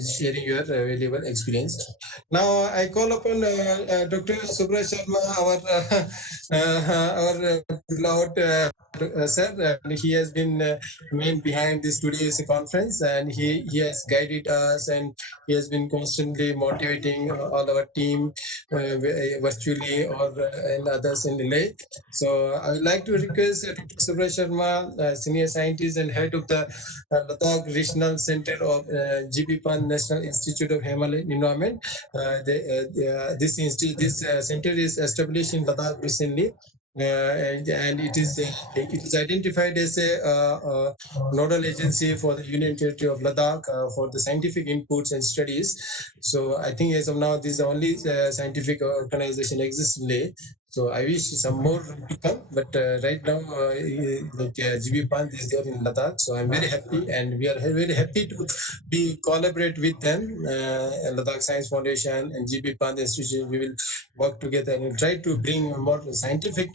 sharing your valuable experience. Now I call upon Dr. Subrat Sharma, our beloved sir, and he has been main behind this today's conference, and he has guided us, and he has been constantly motivating all our team virtually or and others in delay. So I would like to request Dr. Subrat Sharma, senior scientist and head of the Ladakh Regional Center of GBPNIHE National Institute of Himalayan Environment. This center is established in Ladakh recently, and it is identified as a nodal agency for the Union Territory of Ladakh for the scientific inputs and studies. So I think as of now, this is the only scientific organization exists in Leh. So I wish some more to come, but right now, GB Pant is there in Ladakh. So I'm very happy, and we are very happy to be collaborate with them, Ladakh Science Foundation and GB Pant Institution. We will work together and try to bring more scientific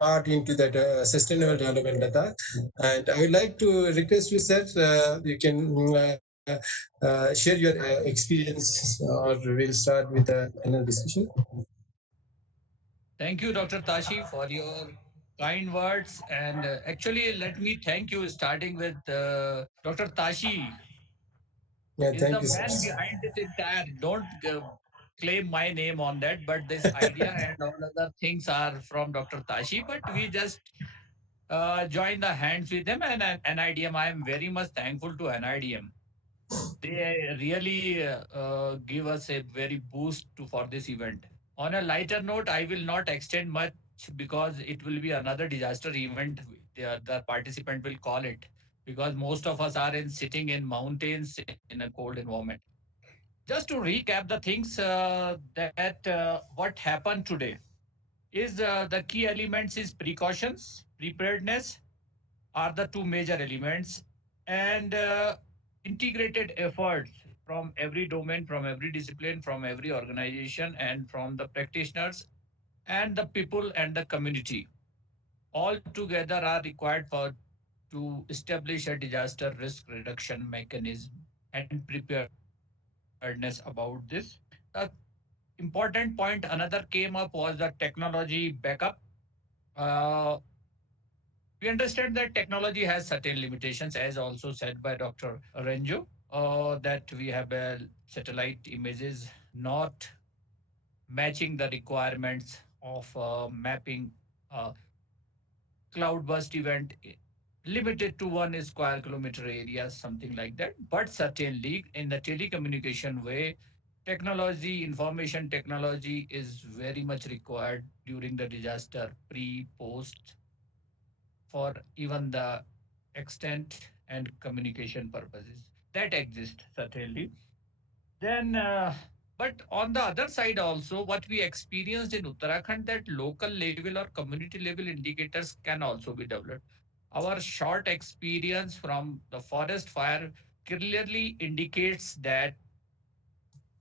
part into that sustainable development Ladakh. And I would like to request you, sir, you can share your experience, or we'll start with a panel discussion. Thank you, Dr. Tashi, for your kind words. And actually, let me thank you, starting with Dr. Tashi Yeah, is thank the you, sir. man behind this entire. Don't claim my name on that, but this idea and all other things are from Dr. Tashi. But we just join the hands with them, and NIDM. I am very much thankful to NIDM. They really give us a very boost for this event. On a lighter note, I will not extend much because it will be another disaster event. The participant will call it, because most of us are in sitting in mountains in a cold environment. Just to recap the things that what happened today is the key elements is precautions, preparedness are the two major elements, and integrated efforts from every domain, from every discipline, from every organization, and from the practitioners and the people and the community all together are required for to establish a disaster risk reduction mechanism and preparedness about this. The important point another came up was the technology backup. uh, we understand that technology has certain limitations, as also said by Dr. Renjo, that we have satellite images not matching the requirements of mapping cloudburst event limited to 1 square kilometer area, something like that. But certainly, in the telecommunication way, technology, information technology is very much required during the disaster, pre, post, for even the extent and communication purposes. That exist certainly. Then, but on the other side also, what we experienced in Uttarakhand, that local level or community level indicators can also be developed. Our short experience from the forest fire clearly indicates that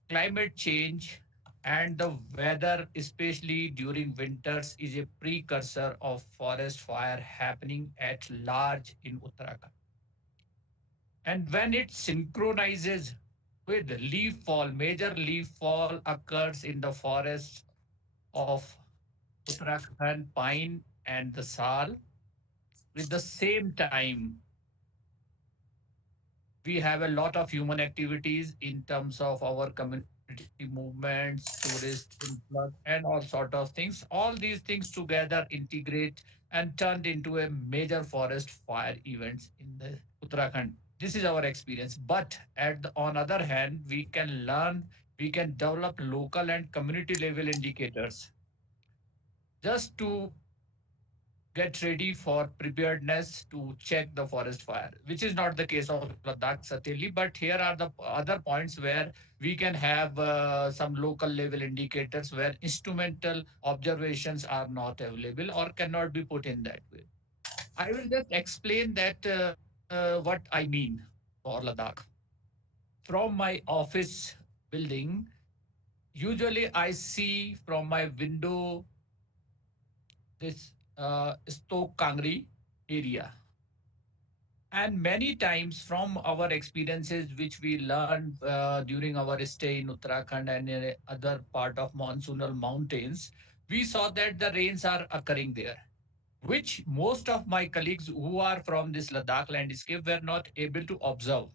climate change and the weather, especially during winters, is a precursor of forest fire happening at large in Uttarakhand. And when it synchronizes with leaf fall, major leaf fall occurs in the forests of Uttarakhand, pine and the sal. With the same time, we have a lot of human activities in terms of our community movements, tourist influx, and all sort of things. All these things together integrate and turned into a major forest fire events in the Uttarakhand. This is our experience. But on other hand, we can learn, we can develop local and community level indicators just to get ready for preparedness to check the forest fire, which is not the case of Ladakh certainly. But here are the other points where we can have some local level indicators where instrumental observations are not available or cannot be put in that way. I will just explain that what I mean for Ladakh. From my office building, usually I see from my window this Stoke Kangri area. And many times from our experiences, which we learned during our stay in Uttarakhand and in other part of monsoonal mountains, we saw that the rains are occurring there, which most of my colleagues who are from this Ladakh landscape were not able to observe.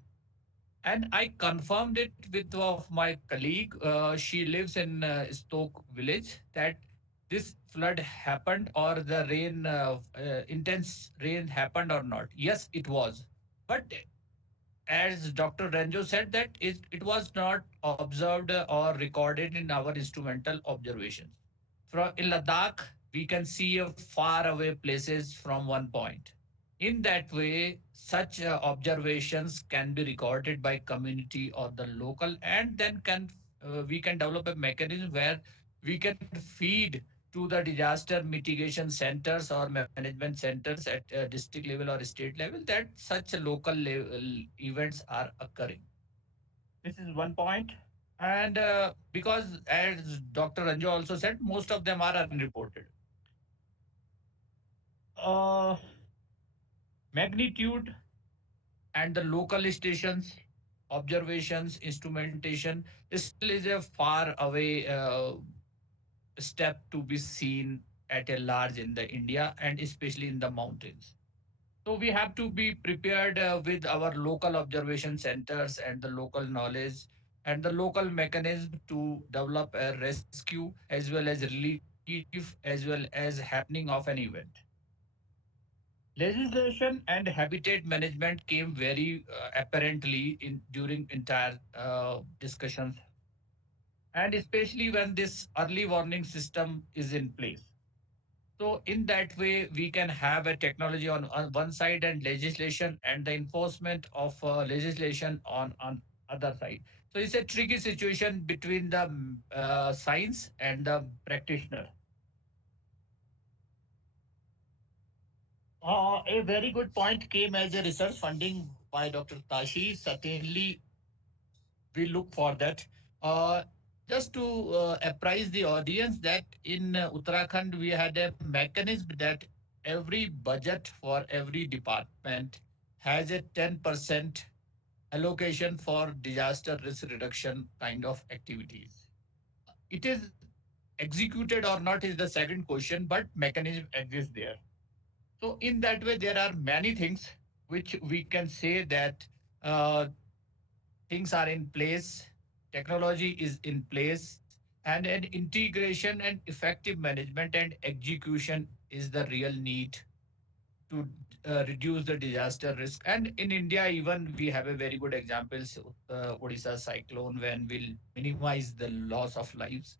And I confirmed it with of my colleague. She lives in Stoke village, that this flood happened or the rain, intense rain happened or not. Yes, it was. But as Dr. Renjo said, that it was not observed or recorded in our instrumental observations. From in Ladakh, we can see a far away places from one point. In that way, such observations can be recorded by community or the local, and then can we can develop a mechanism where we can feed to the disaster mitigation centers or management centers at district level or state level that such local level events are occurring. This is one point. And because, as Dr. Ranjo also said, most of them are unreported. Uh, Magnitude and the local stations, observations, instrumentation still is a far away step to be seen at a large in the India and especially in the mountains. So we have to be prepared with our local observation centers and the local knowledge and the local mechanism to develop a rescue as well as relief as well as happening of an event. Legislation and habitat management came very apparently in during entire discussions, and especially when this early warning system is in place. So in that way, we can have a technology on one side and legislation and the enforcement of legislation on other side. So it's a tricky situation between the science and the practitioner. A very good point came as a research funding by Dr. Tashi. Certainly, we look for that. Uh, just to apprise the audience that in Uttarakhand, we had a mechanism that every budget for every department has a 10% allocation for disaster risk reduction kind of activities. It is executed or not is the second question, but mechanism exists there. So in that way, there are many things which we can say that uh, things are in place, technology is in place, and an integration and effective management and execution is the real need to reduce the disaster risk. And in India, even we have a very good examples, Odisha cyclone, when we'll minimize the loss of lives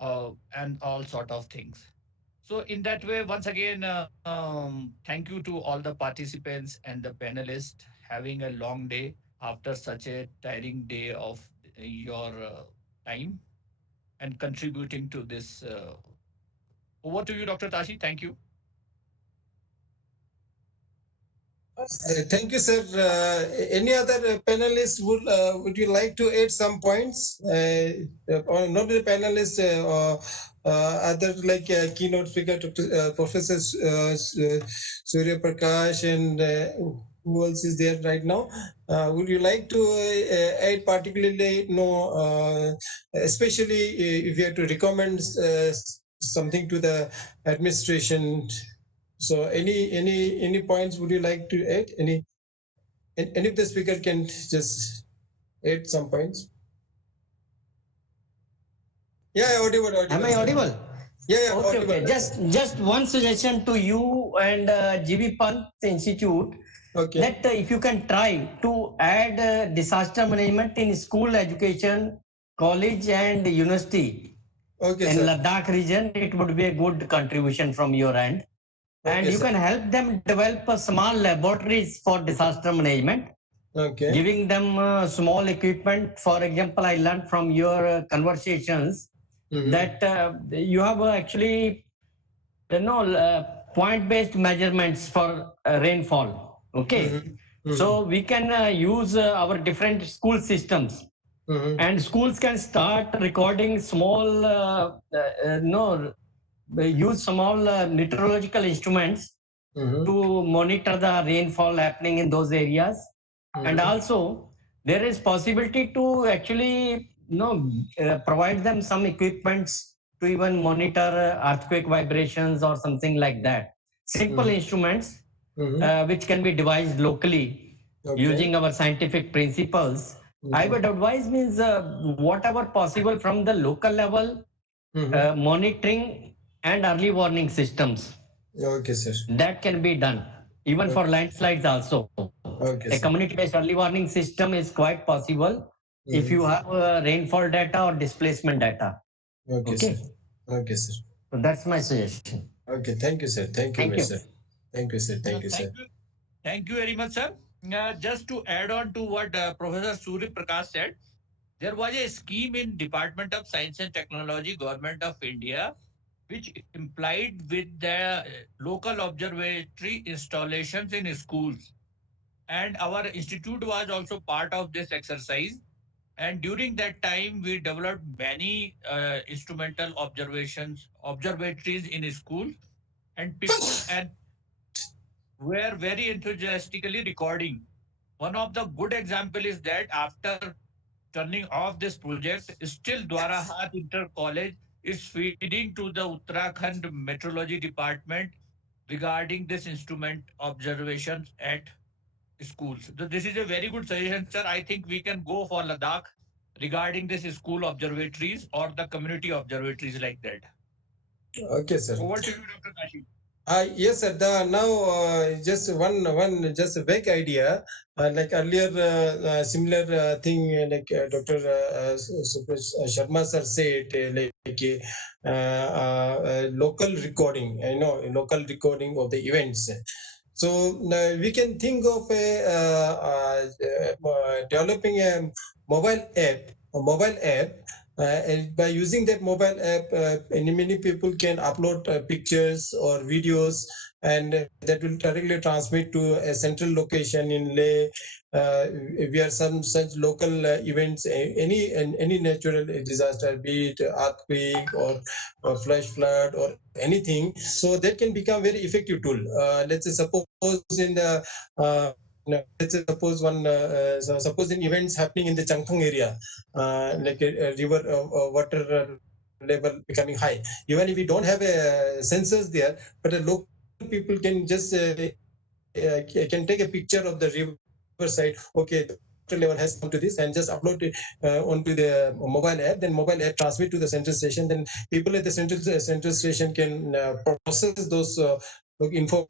and all sort of things. So in that way, once again, thank you to all the participants and the panelists having a long day after such a tiring day of your time and contributing to this. Over to you, Dr. Tashi. Thank you. Thank you, sir. Any other panelists would you like to add some points? Or not the panelists, or other like keynote speaker, Professor Surya Prakash, and who else is there right now? Would you like to add particularly, especially if you have to recommend something to the administration? So any points would you like to add? Any of the speaker can just add some points. Yeah, audible. Am I Sir. audible? Yeah, Okay, audible. okay. Just one suggestion to you and GB Pant Institute, Okay. that if you can try to add disaster management in school education, college and university Okay, in sir. Ladakh region, it would be a good contribution from your end. And Okay, you sir. can help them develop small laboratories for disaster management, Okay. giving them small equipment. For example, I learned from your conversations that you have actually, point based measurements for rainfall. Okay. So we can use our different school systems, and schools can start recording small, no, use small meteorological instruments to monitor the rainfall happening in those areas. And also there is possibility to actually provide them some equipments to even monitor earthquake vibrations or something like that. Simple instruments which can be devised locally using our scientific principles. I would advise means whatever possible from the local level, monitoring and early warning systems. Okay, sir. That can be done even for landslides also. Okay, A community-based early warning system is quite possible if you have rainfall data or displacement data. Okay, sir. Okay, sir. So that's my suggestion. Okay, thank you, sir. Thank you, sir. Thank you, sir. Thank you, sir. Thank you very much, sir. Just to add on to what Professor Surya Prakash said, there was a scheme in Department of Science and Technology, Government of India, which implied with the local observatory installations in schools. And our institute was also part of this exercise. And during that time, we developed many instrumental observatories in schools, and people and were very enthusiastically recording. One of the good example is that after turning off this project, still Dwarahat Inter College is feeding to the Uttarakhand Meteorology Department regarding this instrument observations at schools. So this is a very good suggestion, sir. I think we can go for Ladakh regarding this school observatories or the community observatories like that. Okay, sir. Over to you, Dr. Tashi. Yes, sir. Now, just just a vague idea. Like earlier, similar thing, like Dr. Subrat Sharma sir said, like local recording. Local recording of the events. So we can think of developing a mobile app. And by using that mobile app, many people can upload pictures or videos, and that will directly transmit to a central location in Leh, where some such local events, any natural disaster, be it earthquake or flash flood or anything. So that can become very effective tool. Let's say suppose in the let's say suppose suppose in events happening in the Changthang area, like a river water level becoming high. Even if we don't have sensors there, but local people can just can take a picture of the river side. Okay, the water level has come to this, and just upload it onto the mobile app. Then mobile app transmit to the central station. Then people at the central station can process those information.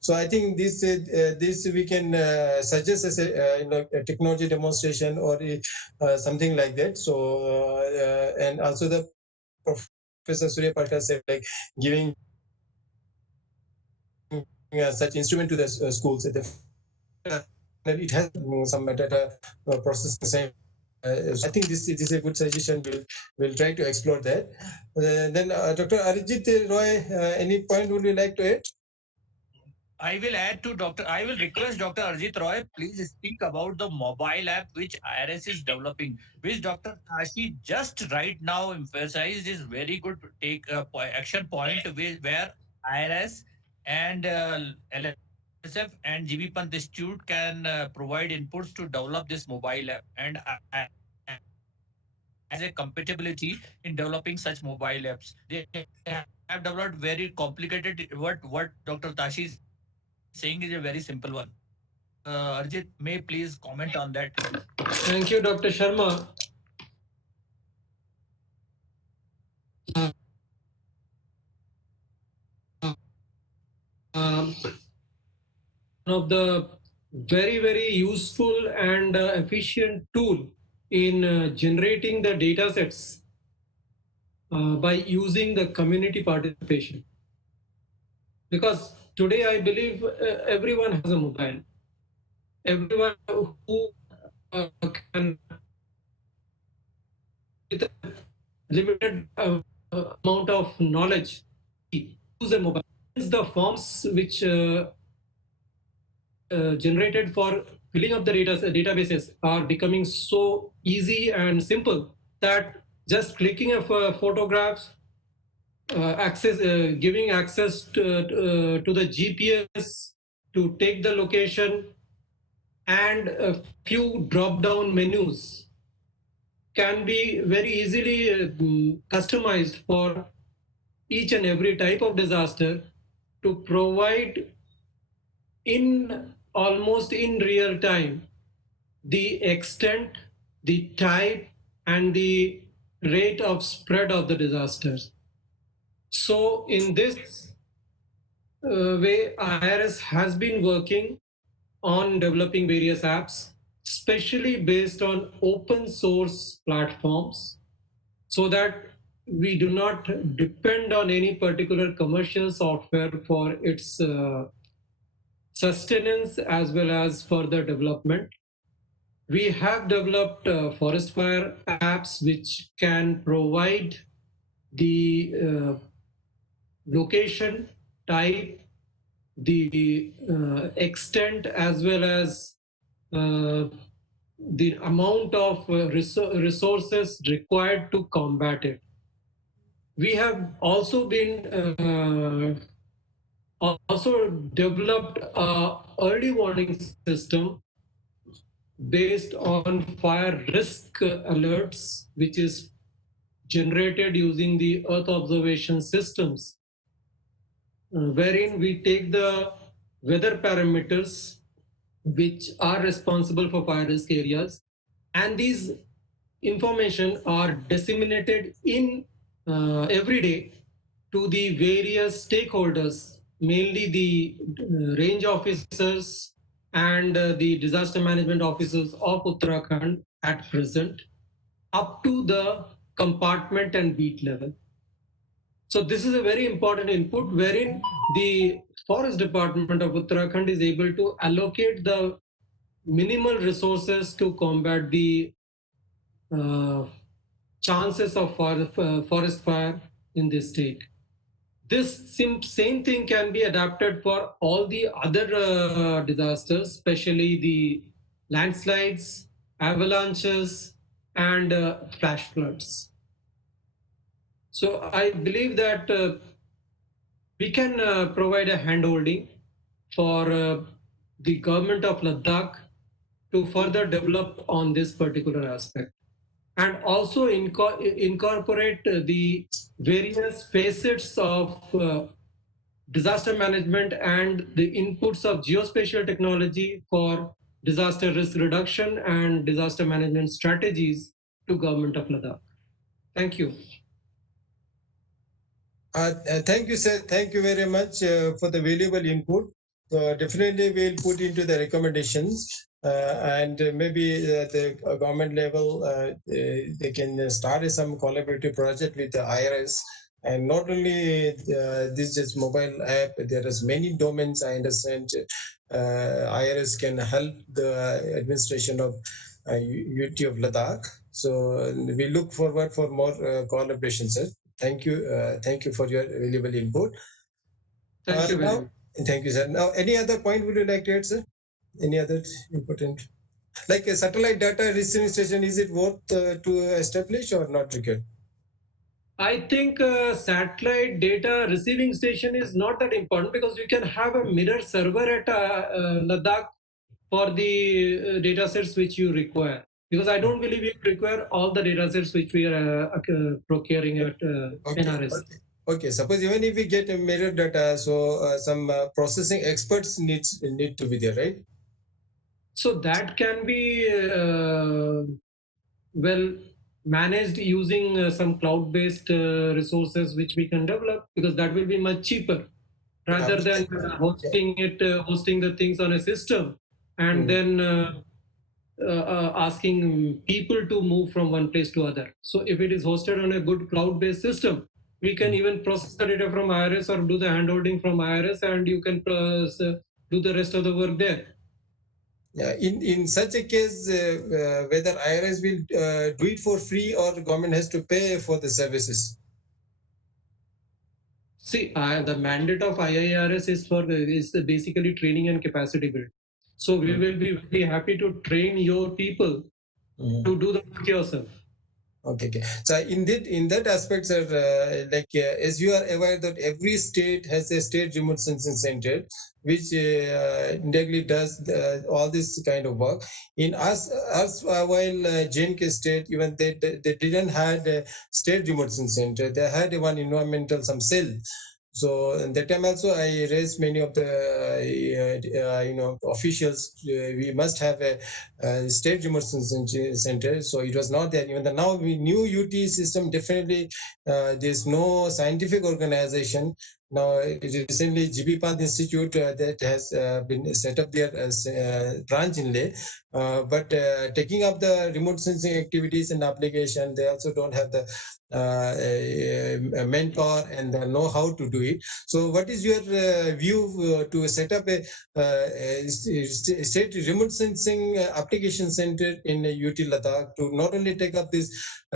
So I think this we can suggest as a technology demonstration or something like that. So and also the Professor Surya Parkar said, like giving such instrument to the schools. It has some data processing side. So I think this is a good suggestion. We'll try to explore that. Then Dr. Arijit Roy, any point would you like to add? I will add to Dr. I will request Dr. Arjit Roy, please speak about the mobile app which IRS is developing, which Dr. Tashi just right now emphasized is very good take action point where IRS and LSF and GB Pant Institute can provide inputs to develop this mobile app. And IRS has a compatibility in developing such mobile apps. They have developed very complicated what Dr. Tashi is saying is a very simple one. Arjit, may please comment on that. Thank you, Dr. Sharma. One of the very useful and efficient tool in generating the data sets by using the community participation. Because today I believe everyone has a mobile. Everyone who can, with a limited amount of knowledge, use a mobile. The forms which generated for filling up the databases are becoming so easy and simple that just clicking a photographs giving access to the GPS to take the location, and a few drop-down menus can be very easily customized for each and every type of disaster to provide in almost in real time the extent, the type, and the rate of spread of the disasters. So in this way, IIRS has been working on developing various apps, especially based on open source platforms, so that we do not depend on any particular commercial software for its sustenance as well as further development. We have developed forest fire apps which can provide the location, type, the extent, as well as the amount of resources required to combat it. We have also been also developed a early warning system based on fire risk alerts, which is generated using the Earth observation systems, wherein we take the weather parameters which are responsible for fire risk areas, and these information are disseminated in every day to the various stakeholders, mainly the range officers and the disaster management officers of Uttarakhand at present, up to the compartment and beat level. So this is a very important input wherein the Forest Department of Uttarakhand is able to allocate the minimal resources to combat the chances of forest fire in this state. This same thing can be adapted for all the other disasters, especially the landslides, avalanches, and flash floods. So I believe that we can provide a handholding for the government of Ladakh to further develop on this particular aspect, and also incorporate the various facets of disaster management and the inputs of geospatial technology for disaster risk reduction and disaster management strategies to government of Ladakh. Thank you. Thank you, sir. Thank you very much for the valuable input. So definitely we'll put into the recommendations, and maybe the government level they can start some collaborative project with the IRS. And not only this just mobile app, there is many domains. I understand IRS can help the administration of UT of Ladakh. So we look forward for more collaboration, sir. Thank you for your valuable input. Thank you very Now, much. thank you, sir. Now, any other point would you like to add, sir? Any other important, like a satellite data receiving station? Is it worth to establish or not required? I think satellite data receiving station is not that important, because we can have a mirror server at Ladakh for the data sets which you require. Because I don't believe you require all the data sets which we are procuring at NRS. Okay. Suppose even if we get a mirror data, so some processing experts need to be there, right? So that can be well managed using some cloud-based resources which we can develop, because that will be much cheaper rather than hosting the things on a system and then asking people to move from one place to other. So if it is hosted on a good cloud-based system, we can even process the data from IIRS or do the handholding from IIRS, and you can do the rest of the work there. Yeah, in such a case, whether IRS will do it for free or government has to pay for the services. See, the mandate of IIRS is basically training and capacity build. So we will be very happy to train your people to do the work yourself. Okay, okay. So in that aspect, sir, as you are aware that every state has a state remote sensing center, which indirectly does all this kind of work. In us while JNK state, even they didn't had a state remote sensing center. They had one environmental some cell. So at that time also I raised many of the officials. We must have a state remote sensing center. So it was not there. Even now we new UT system definitely there's no scientific organization. Now recently Pant Institute that has been set up there as branch in Leh. But taking up the remote sensing activities and application, they also don't have the a mentor and know how to do it. So what is your view to set up a state remote sensing application center in UT Ladakh to not only take up this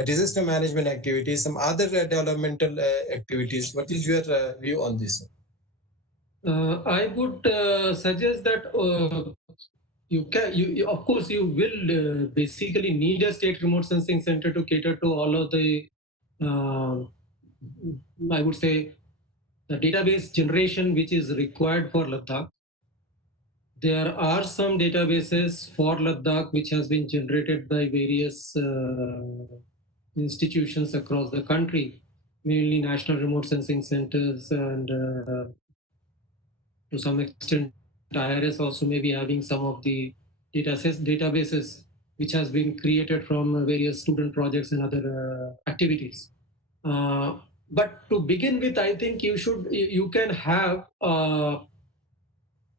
disaster management activities, some other developmental activities? What is your view on this? I would suggest that of course you will basically need a state remote sensing center to cater to all of the I would say the database generation which is required for Ladakh. There are some databases for Ladakh which has been generated by various institutions across the country, mainly national remote sensing centers, and to some extent IIRS also may be having some of the databases which has been created from various student projects and other activities. But to begin with, I think you can have a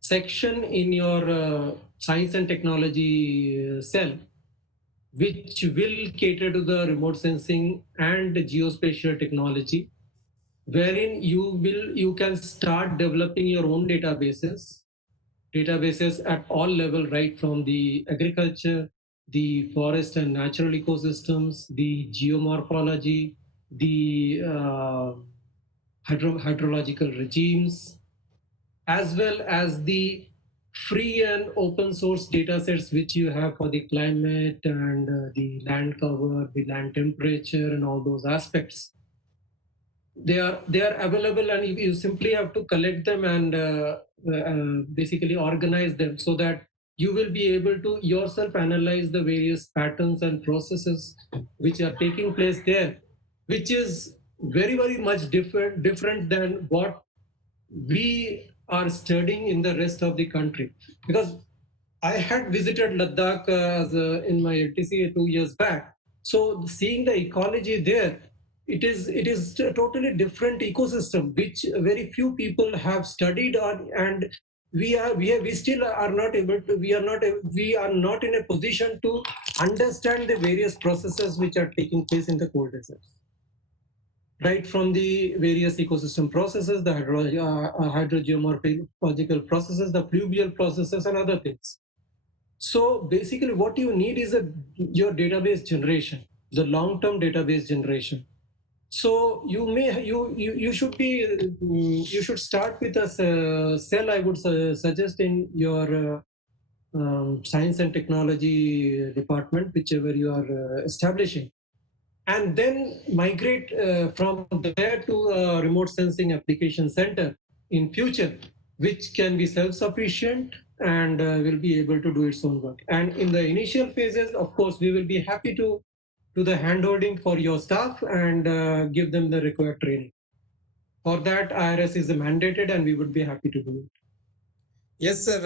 section in your science and technology cell which will cater to the remote sensing and geospatial technology, wherein you can start developing your own databases at all level, right from the agriculture, the forest and natural ecosystems, the geomorphology, the hydrological regimes, as well as the free and open source data sets which you have for the climate and the land cover, the land temperature, and all those aspects. They are available, and you simply have to collect them and basically organize them so that you will be able to yourself analyze the various patterns and processes which are taking place there, which is very much different than what we are studying in the rest of the country. Because I had visited Ladakh in my LTCA 2 years back. So seeing the ecology there, it is a totally different ecosystem which very few people have studied on, and we still are not able to. We are not in a position to understand the various processes which are taking place in the cold deserts. Right from the various ecosystem processes, the hydrogeomorphological processes, the fluvial processes, and other things. So basically what you need is your database generation, the long-term database generation. So you should start with a cell, I would suggest, in your science and technology department, whichever you are establishing, and then migrate from there to a remote sensing application center in future, which can be self-sufficient and will be able to do its own work. And in the initial phases, of course, we will be happy to do the handholding for your staff and give them the required training. For that, IIRS is mandated, and we would be happy to do it. Yes, sir.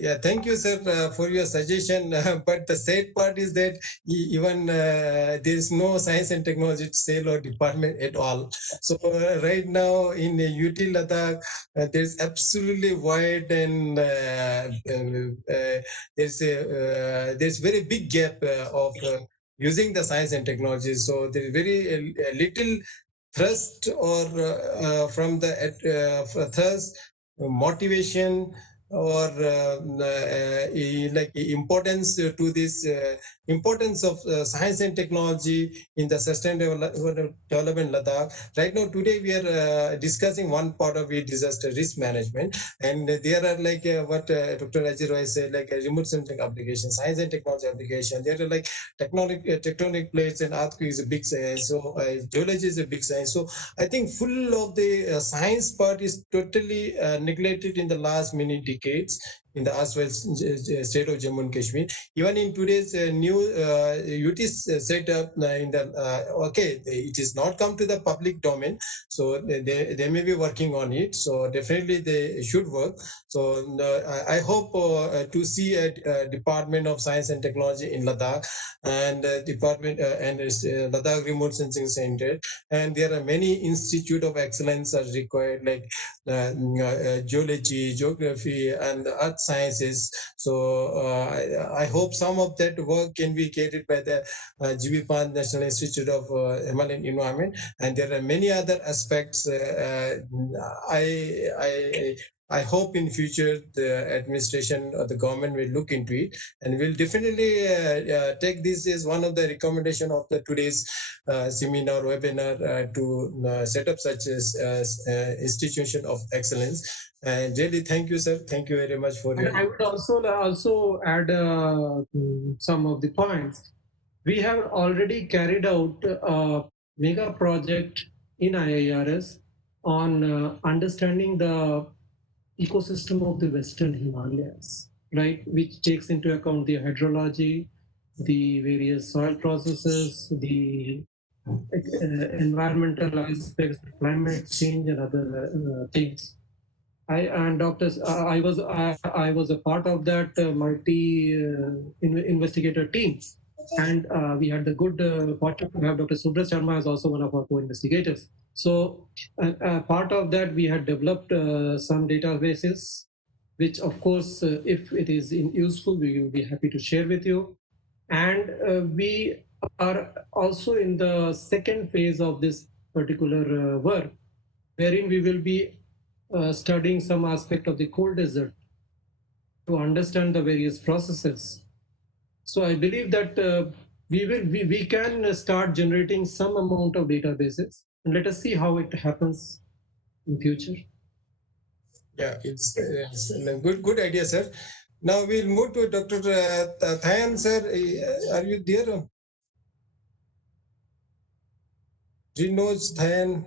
Yeah, thank you, sir, for your suggestion. But the sad part is that even there is no science and technology cell or department at all. So right now in UT Ladakh, there's absolutely wide and there's very big gap of using the science and technology. So there's very little thrust or from the thrust motivation or like importance to this importance of science and technology in the sustainable development Ladakh. Right now, today we are discussing one part of it, disaster risk management, and there are like what Dr. Ajit Roy said, like remote sensing application, science and technology application. There are like tectonic plates and earthquake is a big science. So geology is a big science. So I think full of the science part is totally neglected in the last many decades in the as well state of Jammu and Kashmir. Even in today's new UT setup in the okay, it is not come to the public domain, so they may be working on it. So definitely they should work. So I hope to see a Department of Science and Technology in Ladakh and Department and Ladakh Remote Sensing Center, and there are many institute of excellence are required, like geology, geography, and earth sciences. So I hope some of that work can be carried by the GBPNIHE National Institute of Himalayan Environment, and there are many other aspects. I hope in future the administration or the government will look into it, and will definitely take this as one of the recommendation of the today's seminar webinar to set up such as institution of excellence. And really, thank you, sir. Thank you very much for your. I would also add some of the points. We have already carried out a mega project in IIRS on understanding the ecosystem of the Western Himalayas, right, which takes into account the hydrology, the various soil processes, the environmental aspects, climate change, and other things. I and doctors, I was a part of that multi investigator team, and we had the good fortune to have Dr. Subrat Sharma as also one of our co-investigators. So part of that, we had developed some databases, which of course, if it is useful, we will be happy to share with you. And we are also in the second phase of this particular work, wherein we will be studying some aspect of the cold desert to understand the various processes. So I believe that we can start generating some amount of databases, and let us see how it happens in future. Yeah, it's a good idea, sir. Now we'll move to Dr. Thayyen, sir. Are you there? Renoj, Thayyen.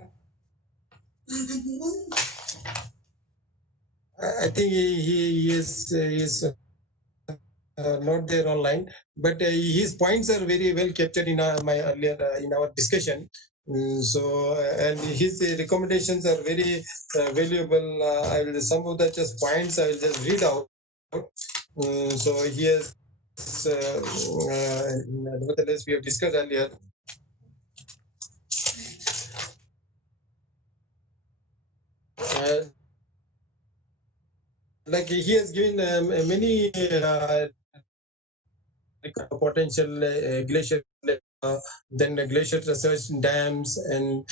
I think he is not there online, but his points are very well captured in my earlier in our discussion. So and his recommendations are very valuable. I will some of the just points I will just read out. So he has nevertheless we have discussed earlier. Like he has given many potential glacier, then glacier research, dams, and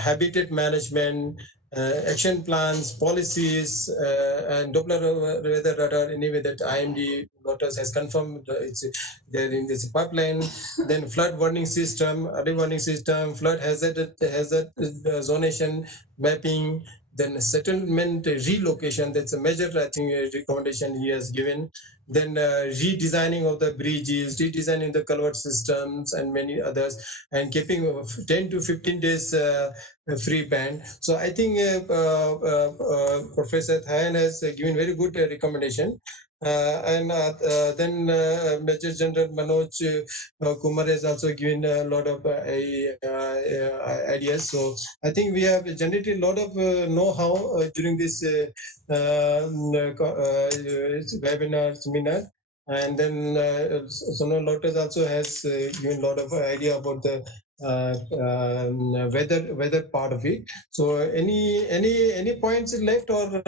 habitat management, action plans, policies, and Doppler weather radar. Anyway, that IMD Lotus has confirmed it's there in this pipeline. Then flood warning system, early warning system, flood hazard zonation mapping. Then settlement relocation. That's a major, I think, recommendation he has given. Then redesigning of the bridges, redesigning the culvert systems, and many others, and keeping 10 to 15 days free band. So I think Professor Thayyen has given very good recommendation. And then Major General Manoj Kumar has also given a lot of ideas. So I think we have generated a lot of know-how during this webinar seminar. And then Sonam Lotus also has given a lot of idea about the weather part of it. So any points left or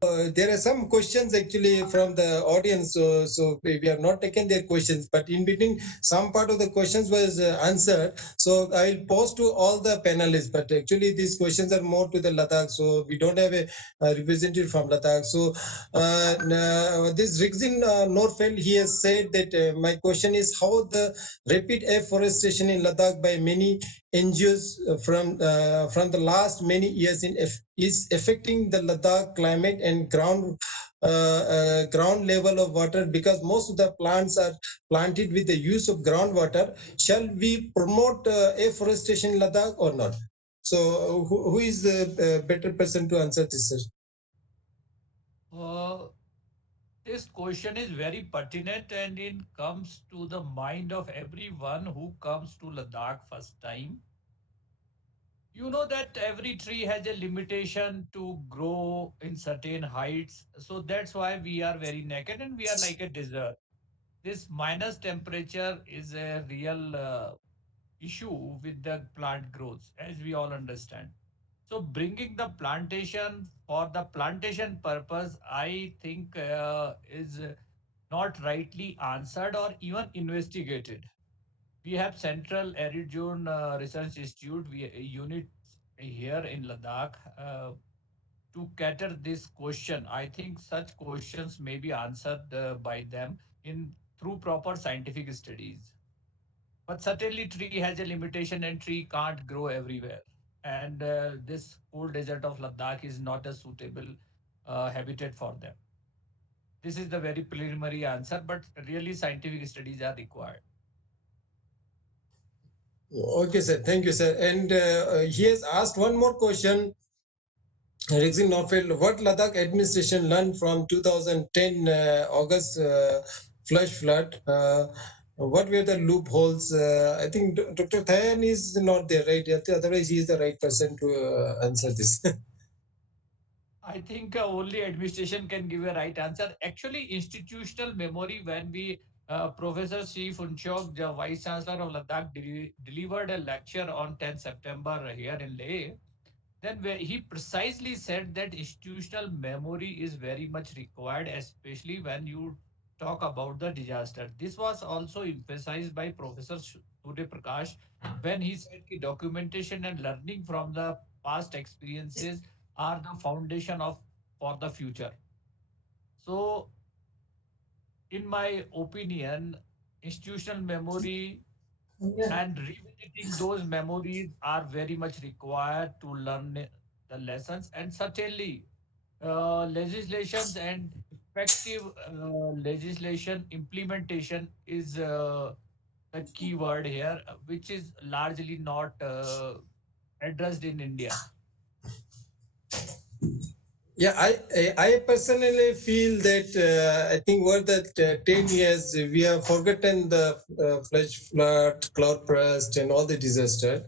there are some questions actually from the audience, so we have not taken their questions, but in between some part of the questions was answered. So I will pose to all the panelists, but actually these questions are more to the Ladakh, so we don't have a representative from Ladakh. So this Rigzin Norfeld, he has said that my question is how the rapid afforestation in Ladakh by many NGOs from the last many years is affecting the Ladakh climate and ground level of water, because most of the plants are planted with the use of groundwater. Shall we promote afforestation in Ladakh or not? So who is the better person to answer this, sir? Uh, this question is very pertinent and it comes to the mind of everyone who comes to Ladakh first time. You know that every tree has a limitation to grow in certain heights. So that's why we are very naked and we are like a desert. This minus temperature is a real issue with the plant growth, as we all understand. So bringing the plantation for the plantation purpose, I think is not rightly answered or even investigated. We have Central Aridjun Research Institute, unit here in Ladakh to cater this question. I think such questions may be answered by them in through proper scientific studies. But certainly, tree has a limitation, and tree can't grow everywhere. And this cold desert of Ladakh is not a suitable habitat for them. This is the very preliminary answer, but really scientific studies are required. Okay, sir. Thank you, sir. And he has asked one more question. Rexin Norfield, what Ladakh administration learned from 2010 August flash flood? What were the loopholes? I think Dr. Thayyen is not there, right? Otherwise, he is the right person to answer this. I think only administration can give a right answer. Actually, institutional memory, when we Professor Shri Funchok, the Vice Chancellor of Ladakh, delivered a lecture on 10 September here in Leh. Then where he precisely said that institutional memory is very much required, especially when you talk about the disaster. This was also emphasized by Professor Surya Prakash when he said that documentation and learning from the past experiences are the foundation of for the future. So, in my opinion, institutional memory and revisiting those memories are very much required to learn the lessons, and certainly legislations and effective legislation implementation is the key word here, which is largely not addressed in India. Yeah, I personally feel that I think over that 10 years we have forgotten the flash flood, cloud burst, and all the disaster.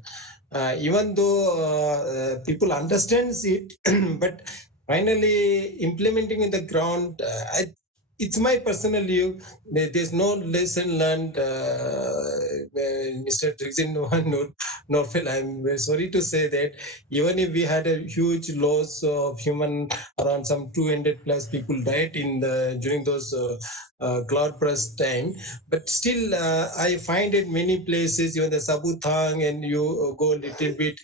Even though people understands it, but finally implementing in the ground, it's my personal view. There's no lesson learned. Mr. Trixin Norfel, I'm very sorry to say that even if we had a huge loss of human, around some 200 plus people died in the during those cloud burst time, but still I find it many places, even the Sabutang, and you go a little bit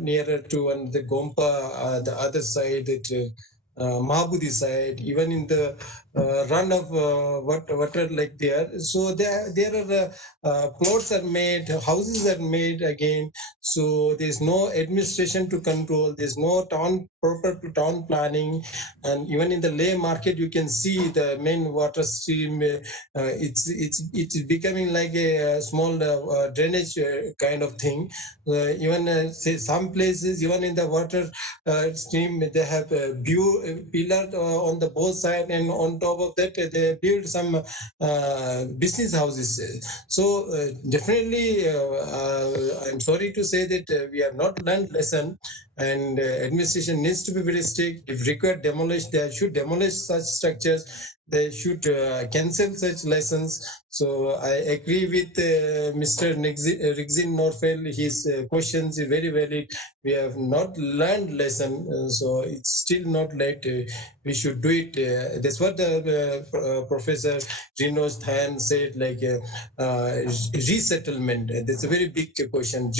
nearer to the Gompa, the other side, that Mahabudi side, even in the run of water like there. So there are plots are made, houses are made again. So there's no administration to control. There's no proper town planning, and even in the Leh market, you can see the main water stream. It's becoming like a small drainage kind of thing. Even say some places, even in the water stream, they have a pillar on the both side, and on top of that they build some business houses. So definitely, I'm sorry to say that we have not learned lesson, and administration needs to be very strict. If required, demolish. They should demolish such structures. they should cancel such lessons. So I agree with Mr. Rigzin Norfeld. His questions are very valid. We have not learned lesson, so it's still not late. We should do it. That's what the Professor Renoj Thayyen said, like resettlement. That's a very big question.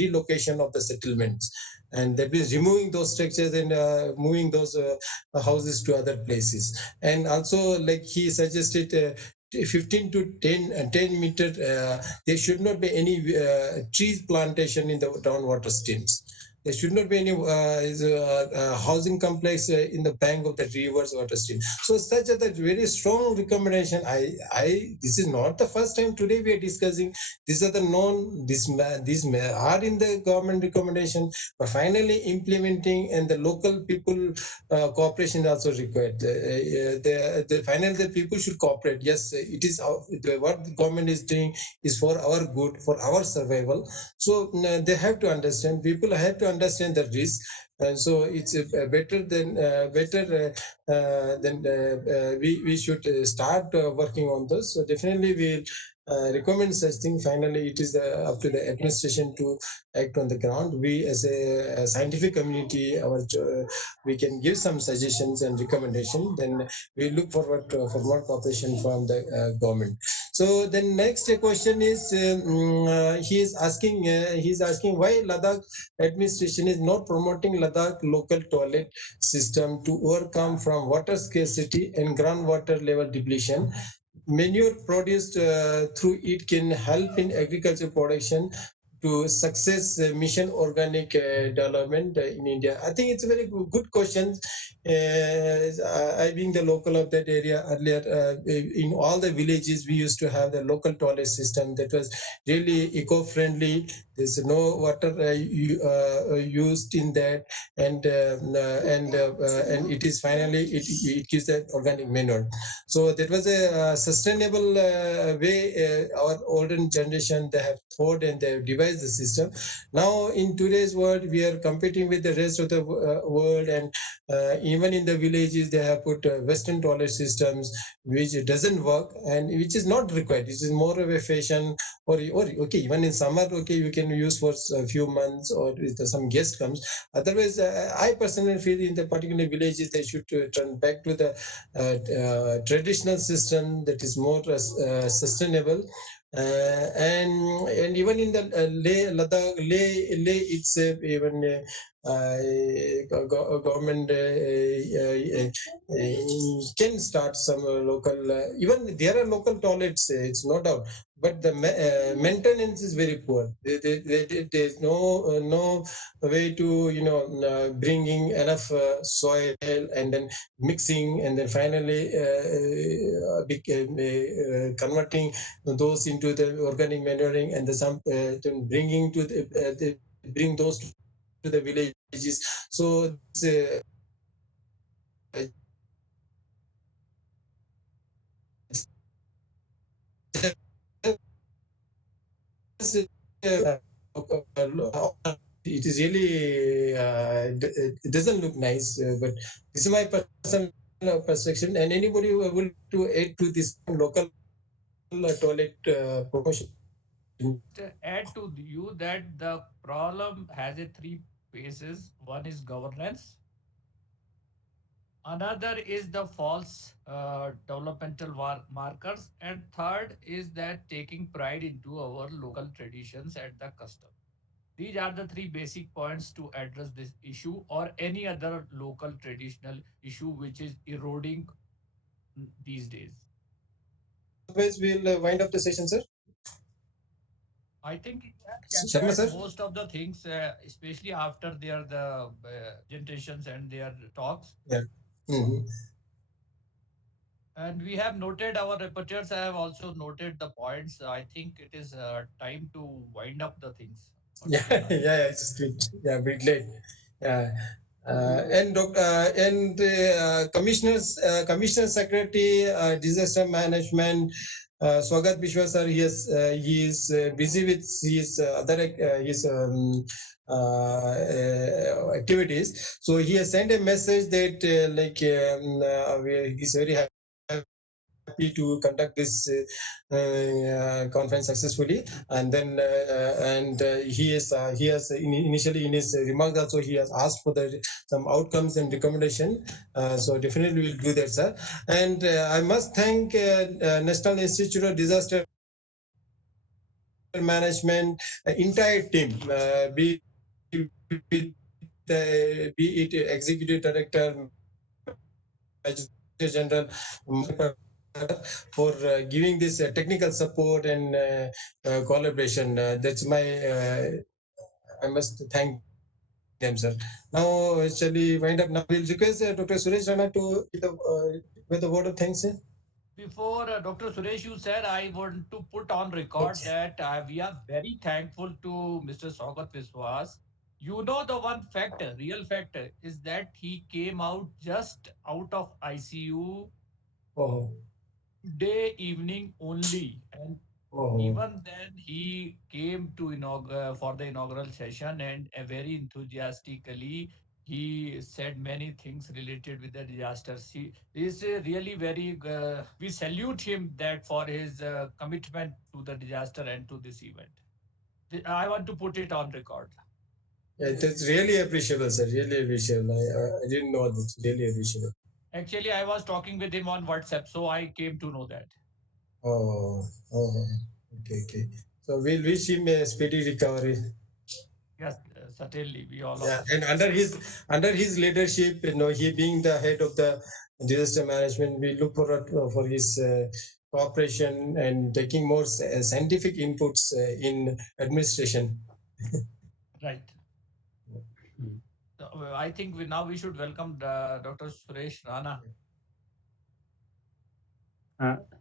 Relocation of the settlements, and that means removing those structures and moving those houses to other places. And also, like he suggested, 15 to 10 meter, there should not be any trees plantation in the downwater streams. There should not be any housing complex in the bank of the rivers water stream. So such a that very strong recommendation. This is not the first time today we are discussing. These are the known. These are in the government recommendation, but finally implementing and the local people cooperation is also required. Finally the people should cooperate. Yes, it is what the government is doing is for our good, for our survival. So they have to understand. People have to understand the risk, and so it's better than we should start working on this. So definitely we'll recommend such thing. Finally, it is up to the administration to act on the ground. We as a scientific community, we can give some suggestions and recommendation. Then we look forward for more cooperation from the government. So the next question is he's asking why Ladakh administration is not promoting Ladakh local toilet system to overcome from water scarcity and groundwater level depletion. Manure produced through it can help in agriculture production to success mission organic development in India? I think it's a very good question. I being the local of that area earlier, in all the villages we used to have the local toilet system that was really eco-friendly. There's no water used in that, and it is finally it gives that organic manure. So that was a sustainable way our older generation they have thought and they have devised the system. Now in today's world we are competing with the rest of the world, and even in the villages they have put western toilet systems which doesn't work and which is not required. This is more of a fashion, or okay, even in summer, okay, you can use for a few months or if some guest comes. Otherwise, I personally feel in the particular villages they should turn back to the traditional system that is more sustainable. And even in the Leh itself, even government can start some local. Even there are local toilets. It's no doubt, but the maintenance is very poor. There's no way to bringing enough soil and then mixing and then finally converting those into the organic manuring and then bringing to bring those to the villages. So this it is really it doesn't look nice, but this is my personal perception. And anybody who will to add to this local toilet promotion. Add to you that the problem has a three phases. One is governance. Another is the false developmental markers, and third is that taking pride into our local traditions and the custom. These are the three basic points to address this issue or any other local traditional issue which is eroding these days. Otherwise, we'll wind up the session, sir. I think you have Sharma, captured sir. most of the things, especially after their the presentations and their talks. Yeah. Mm-hmm. And we have noted our reporters have also noted the points. I think it is time to wind up the things. Yeah, yeah, it's great. Yeah, very glad. Yeah. And commissioner secretary disaster management Swagat Bishwa sir, he is busy with his activities. So he has sent a message that he's very happy to conduct this conference successfully. And then he has initially in his remarks also he has asked for some outcomes and recommendation. So definitely we'll do that, sir. And I must thank National Institute of Disaster Management entire team, be it executive director, Major General, for giving this technical support and collaboration. That's my I must thank them, sir. Now, shall we wind up? Now, we'll request Dr. Suresh Rana to with a word of thanks, sir. Before Dr. Suresh, you said, I want to put on record that we are very thankful to Mr. Saugat Viswas. You know, the one factor, real factor, is that he came out just out of ICU Oh, day evening only, and oh, even then he came to for the inaugural session, and very enthusiastically he said many things related with the disasters. He is really very we salute him that for his commitment to the disaster and to this event. I want to put it on record. yeah, that's really appreciable, sir. Really appreciable. I didn't know that. Really appreciable. Actually, I was talking with him on WhatsApp, so I came to know that. Oh, oh, okay, okay. So we'll wish him a speedy recovery. Yes, certainly, we all of Yeah, us. and under his leadership, he being the head of the disaster management, we look forward for his cooperation and taking more scientific inputs in administration. Right. So, I think now we should welcome Dr. Suresh Rana.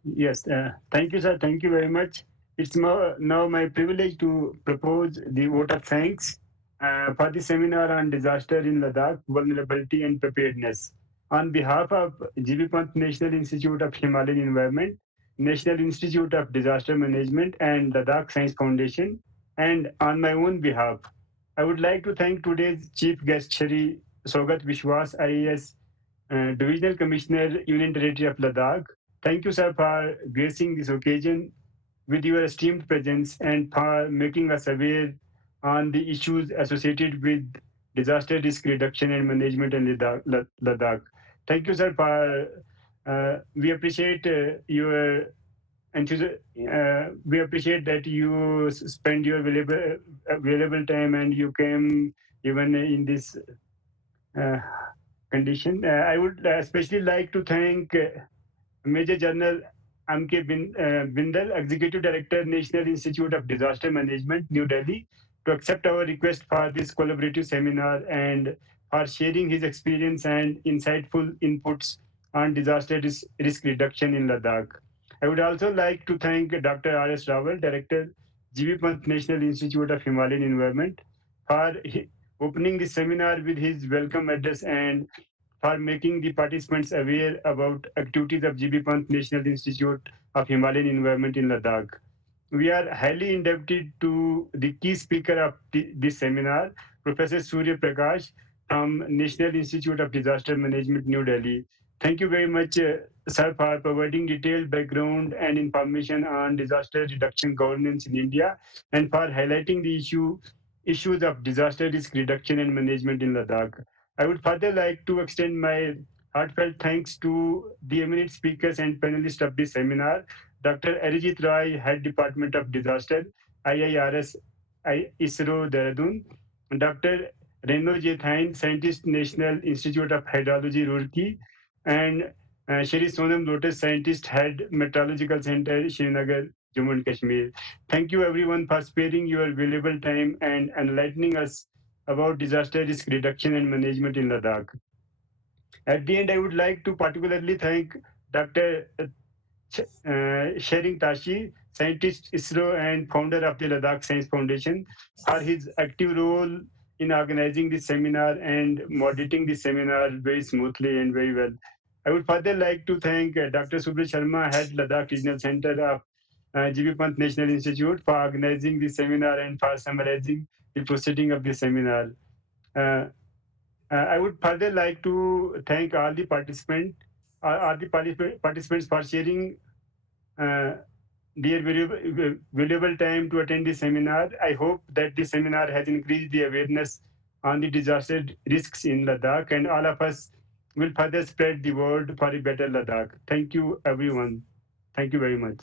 Yes, thank you, sir. Thank you very much. It's now my privilege to propose the vote of thanks for the seminar on disaster in Ladakh, vulnerability and preparedness. On behalf of GB Pant National Institute of Himalayan Environment, National Institute of Disaster Management, and Ladakh Science Foundation, and on my own behalf, I would like to thank today's chief guest, Shri Sogat Vishwas, IAS Divisional Commissioner, Union Territory of Ladakh. Thank you, sir, for gracing this occasion with your esteemed presence and for making us aware on the issues associated with disaster risk reduction and management in Ladakh. Thank you, sir, for we appreciate your we appreciate that you spend your valuable time and you came even in this uh, condition. I would especially like to thank Major General M.K. Bindal, Executive Director, National Institute of Disaster Management, New Delhi, to accept our request for this collaborative seminar and for sharing his experience and insightful inputs on disaster risk reduction in Ladakh. I would also like to thank Dr. R.S. Rawal, Director, GB Pant National Institute of Himalayan Environment, for opening the seminar with his welcome address and for making the participants aware about activities of GB Pant National Institute of Himalayan Environment in Ladakh. We are highly indebted to the key speaker of this seminar, Professor Surya Prakash from National Institute of Disaster Management, New Delhi. Thank you very much, sir, for providing detailed background and information on disaster reduction governance in India and for highlighting the issues of disaster risk reduction and management in Ladakh. I would further like to extend my heartfelt thanks to the eminent speakers and panelists of this seminar, Dr. Arijit Roy, Head Department of Disaster, IIRS, ISRO, Dehradun, Dr. Renoj, Thayyen, Scientist, National Institute of Hydrology, Roorkee, and Shri Sonam, Lotus, Scientist, Head Meteorological Center, Srinagar, Jammu and Kashmir. Thank you everyone for sparing your valuable time and enlightening us about disaster risk reduction and management in Ladakh. At the end, I would like to particularly thank Dr. Sharing Tashi, scientist ISRO and founder of the Ladakh Science Foundation, for his active role in organizing this seminar and moderating this seminar very smoothly and very well. I would further like to thank Dr. Subrat Sharma, head Ladakh Regional Center of GB Pant National Institute for organizing the seminar and for summarizing the proceeding of the seminar. I would further like to thank all the participants for sharing their valuable time to attend the seminar. I hope that the seminar has increased the awareness on the disaster risks in Ladakh, and all of us will further spread the word for a better Ladakh. Thank you, everyone. Thank you very much.